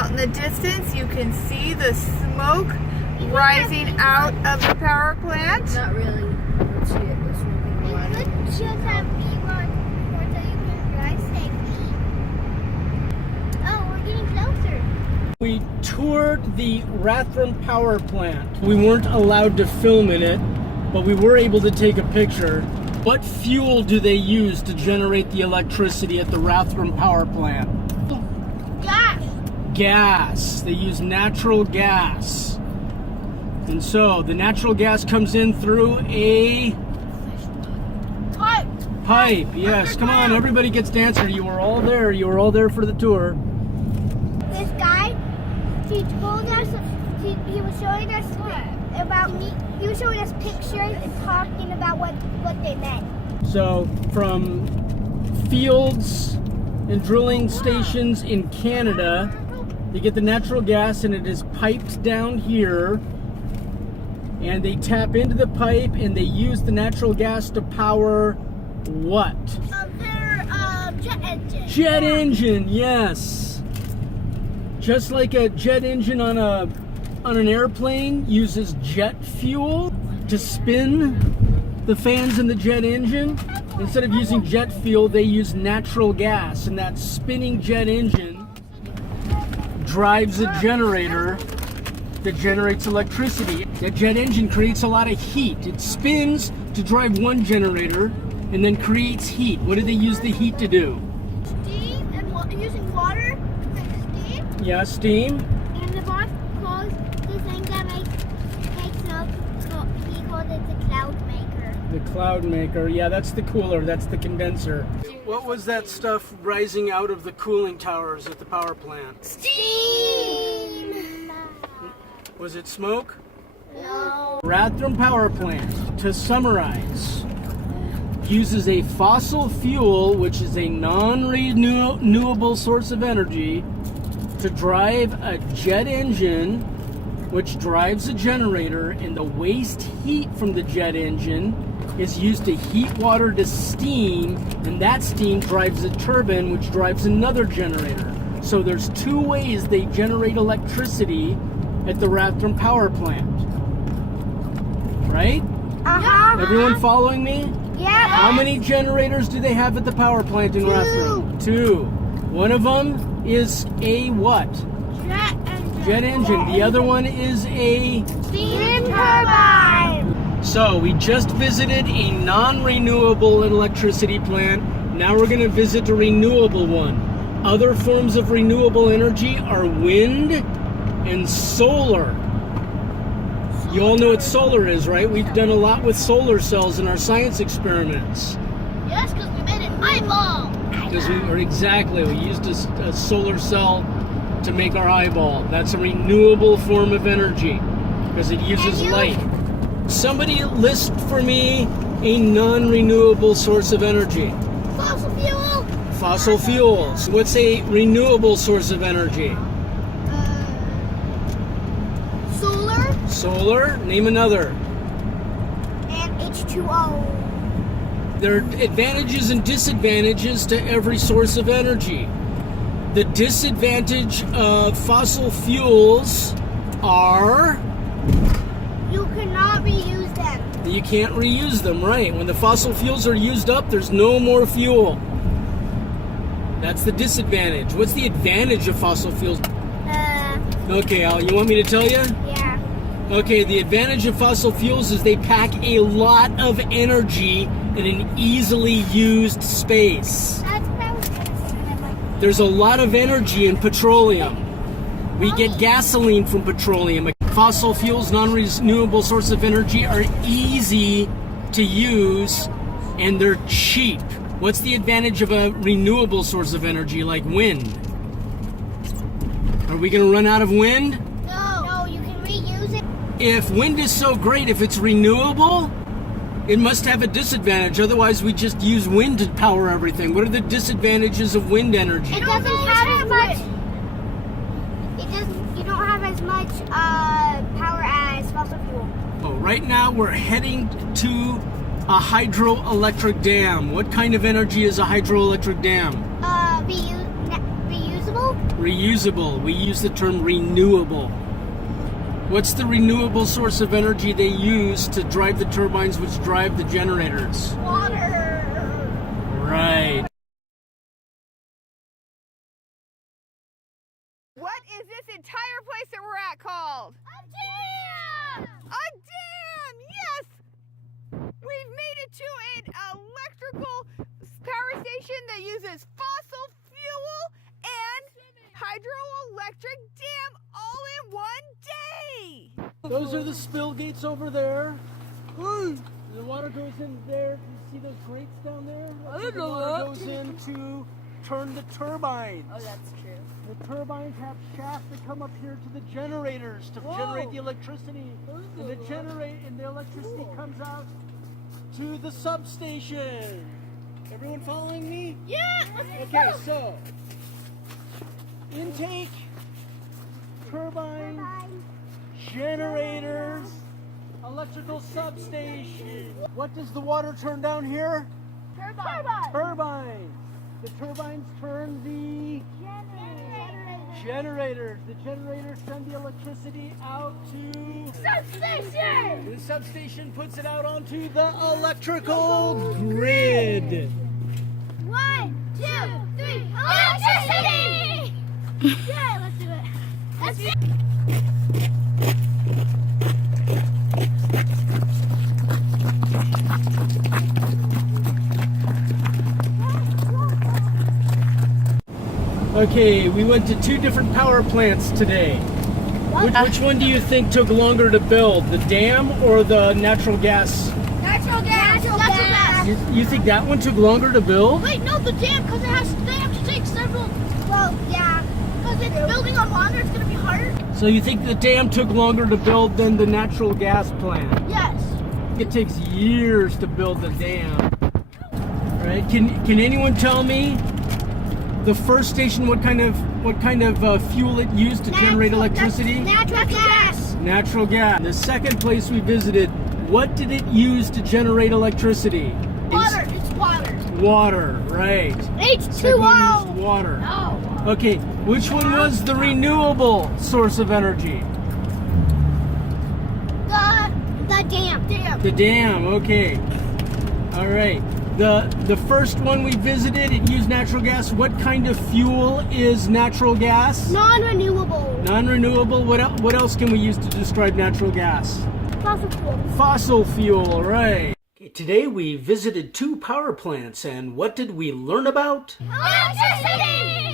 Out in the distance, you can see the smoke rising out of the power plant. Not really. Let's see it. This one You could just have B1 so you can drive safely. Oh, we're getting closer. We toured the Rathdrum power plant. We weren't allowed to film in it, but we were able to take a picture. What fuel do they use to generate the electricity at the Rathdrum power plant? Gas. Gas. They use natural gas. And so the natural gas comes in through a pipe. Yes, come on, everybody gets to answer. You were all there. You were all there for the tour. This guy, he told us, he was showing us about me. He was showing us pictures and talking about what they meant. So from fields and drilling stations in Canada, they get the natural gas and it is piped down here, and they tap into the pipe and they use the natural gas to power what? Their jet engine. Jet engine, yes. Just like a jet engine on an airplane uses jet fuel to spin the fans in the jet engine. Instead of using jet fuel, they use natural gas, and that spinning jet engine drives a generator that generates electricity. That jet engine creates a lot of heat. It spins to drive one generator and then creates heat. What do they use the heat to do? Steam and using water to make steam. Yeah, steam. And the boss calls the thing that makes smoke. He calls it the cloud maker. The cloud maker. Yeah, that's the cooler. That's the condenser. What was that stuff rising out of the cooling towers at the power plant? Steam. Was it smoke? No. Rathdrum power plant, to summarize, uses a fossil fuel, which is a non-renewable source of energy, to drive a jet engine, which drives a generator, and the waste heat from the jet engine is used to heat water to steam, and that steam drives a turbine, which drives another generator. So there's two ways they generate electricity at the Rathdrum power plant. Right? Everyone following me? Yeah. How many generators do they have at the power plant in Rathdrum? Two. One of them is a what? Jet engine. Jet engine. The other one is a... Steam turbine. So we just visited a non-renewable electricity plant. Now we're going to visit a renewable one. Other forms of renewable energy are wind and solar. You all know what solar is, right? We've done a lot with solar cells in our science experiments. Yes, because we made an eyeball. Exactly, we used a solar cell to make our eyeball. That's a renewable form of energy because it uses light. Somebody list for me a non-renewable source of energy. Fossil fuel. Fossil fuels. What's a renewable source of energy? Solar. Solar. Name another. And H2O. There are advantages and disadvantages to every source of energy. The disadvantage of fossil fuels are... You cannot reuse them. You can't reuse them, right? When the fossil fuels are used up, there's no more fuel. That's the disadvantage. What's the advantage of fossil fuels? Okay, Al, you want me to tell you? Yeah. Okay, the advantage of fossil fuels is they pack a lot of energy in an easily used space. That's what I was going to say. There's a lot of energy in petroleum. We get gasoline from petroleum. Fossil fuels, non-renewable source of energy, are easy to use and they're cheap. What's the advantage of a renewable source of energy like wind? Are we going to run out of wind? No, you can reuse it. If wind is so great, if it's renewable, it must have a disadvantage. Otherwise, we just use wind to power everything. What are the disadvantages of wind energy? It doesn't have as much. You don't have as much power as fossil fuel. Oh, right now we're heading to a hydroelectric dam. What kind of energy is a hydroelectric dam? Reusable. reusable. We use the term renewable. What's the renewable source of energy they use to drive the turbines which drive the generators? Water. Right. What is this entire place that we're at called? A dam. A dam! Yes! We've made it to an electrical power station that uses fossil fuel and hydroelectric dam all in one day! Those are the spill gates over there. The water goes in there. Do you see those grates down there? The water goes in to turn the turbines. Oh, that's true. The turbines have shafts that come up here to the generators to generate the electricity. And the electricity comes out to the substation. Everyone following me? Yeah. Okay, so intake, turbines, generators, electrical substation. What does the water turn down here? Turbine. Turbines. The turbines turn the generators. The generators send the electricity out to Substation. the substation, puts it out onto the electrical grid. 1, 2, 3. Electricity. Yeah, let's do it. Let's do it. Okay, we went to 2 different power plants today. Which one do you think took longer to build, the dam or the natural gas? Natural gas. Natural gas. You think that one took longer to build? Wait, no, the dam, because they have to take several. Well, yeah. Because it's building on water, it's going to be harder. So you think the dam took longer to build than the natural gas plant? Yes. It takes years to build the dam. Right? Can anyone tell me the first station what kind of fuel it used to generate electricity? Natural gas. Natural gas. The second place we visited, what did it use to generate electricity? Water. It's water. Water, right. Second one used water. No. Okay, which one was the renewable source of energy? The dam. The dam, okay. All right. The first one we visited, it used natural gas. What kind of fuel is natural gas? Non-renewable. Non-renewable. What else can we use to describe natural gas? Fossil fuel. Fossil fuel, right. Okay, today we visited 2 power plants, and what did we learn about? Electricity.